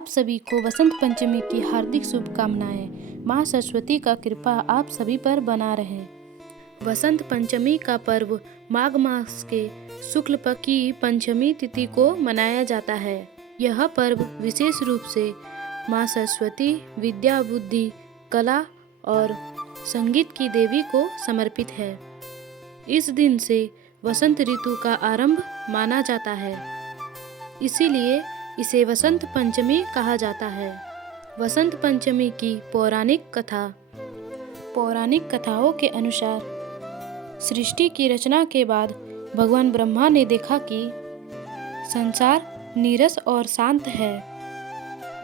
आप सभी को वसंत पंचमी की हार्दिक शुभकामनाएं। माँ सरस्वती का कृपा आप सभी पर बना रहे। वसंत पंचमी का पर्व माघ मास के शुक्ल पक्ष की पंचमी तिथि को मनाया जाता है। यह पर्व विशेष रूप से माँ सरस्वती, विद्या, बुद्धि, कला और संगीत की देवी को समर्पित है। इस दिन से वसंत ऋतु का आरंभ माना जाता है, इसीलिए इसे वसंत पंचमी कहा जाता है। वसंत पंचमी की पौराणिक कथाओं के अनुसार सृष्टि की रचना के बाद भगवान ब्रह्मा ने देखा कि संसार नीरस और शांत है,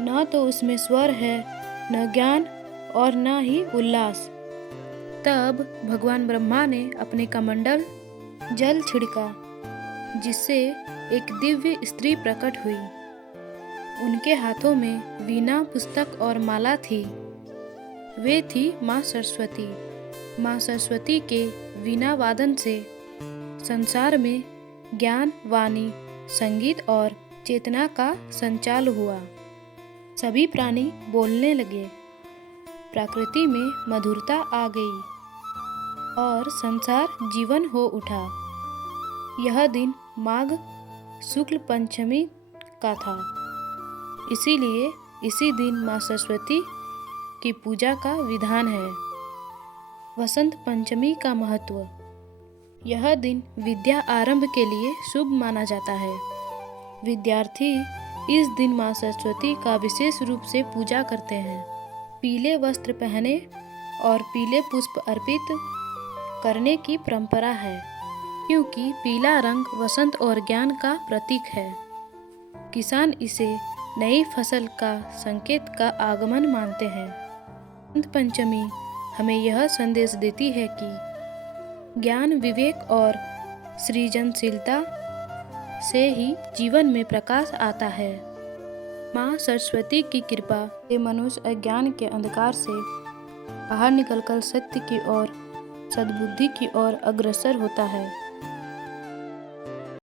न तो उसमें स्वर है, न ज्ञान और न ही उल्लास। तब भगवान ब्रह्मा ने अपने कमंडल जल छिड़का, जिससे एक दिव्य स्त्री प्रकट हुई। उनके हाथों में वीणा, पुस्तक और माला थी। वे थी माँ सरस्वती। माँ सरस्वती के वीणा वादन से संसार में ज्ञान, वाणी, संगीत और चेतना का संचार हुआ। सभी प्राणी बोलने लगे, प्रकृति में मधुरता आ गई और संसार जीवन हो उठा। यह दिन माघ शुक्ल पंचमी का था, इसीलिए इसी दिन माँ सरस्वती की पूजा का विधान है। वसंत पंचमी का महत्व। यह दिन विद्या आरंभ के लिए शुभ माना जाता है। विद्यार्थी इस दिन माँ सरस्वती का विशेष रूप से पूजा करते हैं। पीले वस्त्र पहने और पीले पुष्प अर्पित करने की परंपरा है, क्योंकि पीला रंग वसंत और ज्ञान का प्रतीक है। किसान इसे नई फसल का संकेत का आगमन मानते हैं। वसंत पंचमी हमें यह संदेश देती है कि ज्ञान, विवेक और सृजनशीलता से ही जीवन में प्रकाश आता है। माँ सरस्वती की कृपा से मनुष्य अज्ञान के अंधकार से बाहर निकलकर सत्य की ओर, सद्बुद्धि की ओर अग्रसर होता है।